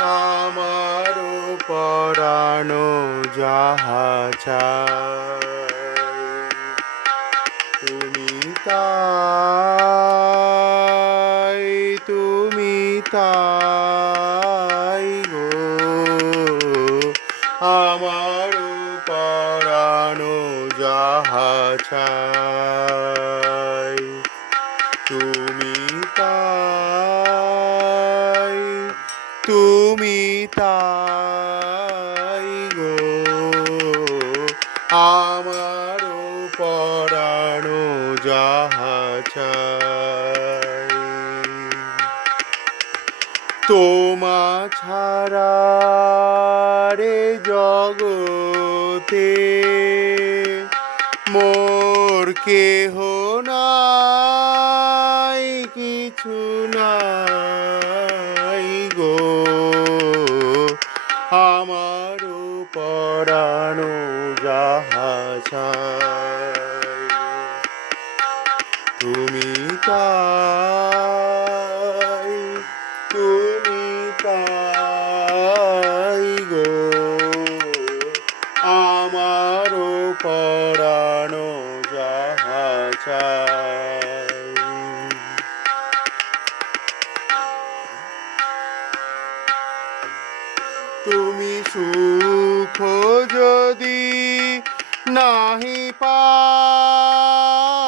আমারও পরানো যাহা তুমি তাই তুমি তাই গো। আমারও পরানো যাহা তুমি আমারও পরানো যাহা তোমা ছাড়া রে জগতে মোর কেহ নাই কিছু নাই গো। তুমি তাই তুমি তাই গো। আমারও পরানো যাহা তুমি সুখ যদি নাহি পাও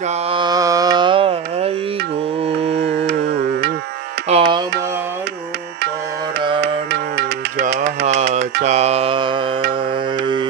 চাই গো। আমার পরানো যাহা চাই।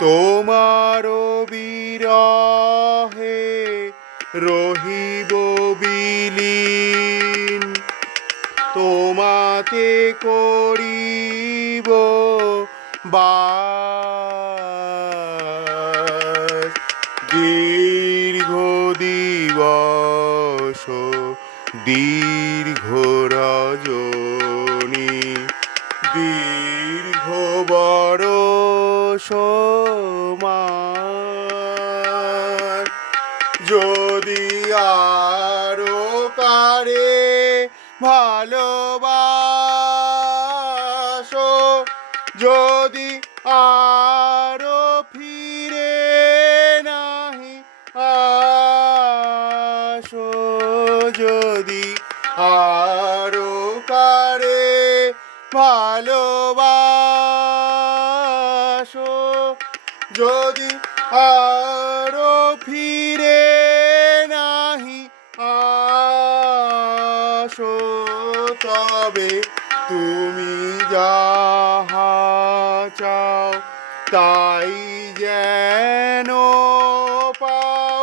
তোমার বিরহে রহিব বিলীন। তোমাতে করিব বাস। দীর্ঘ দিবস দীর্ঘ রজনী। দীর্ঘ বরষ যদি আরও কারে ভালোবাসো, যদি আরও ফিরে নাহি আসো, যদি আরও কারে ভালোবাসো, যদি আরও তবে তুমি যাহা চাও তাই যেন পাও।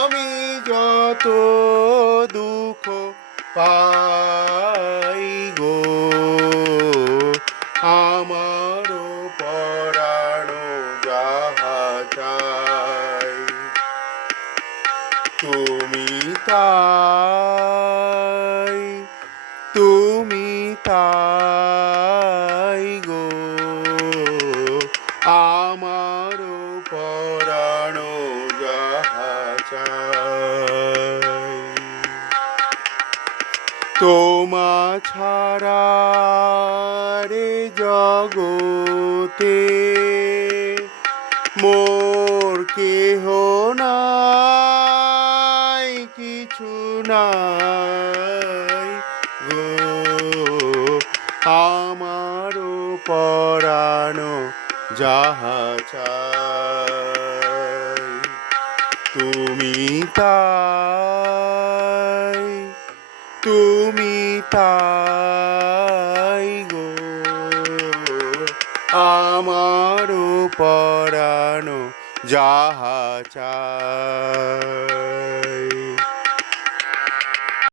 আমি যত দুঃখ পাই গো, আমারও পরাণ যাহা চাই। তুমি তাই তাই গো আমার পরাণো তোমা ছাড়া রে জগতে মোর কেহ নাই কিছু নাই। যাহা চাই তুমি তাই তুমি তাই গো। আমার পরানো যাহা চাই।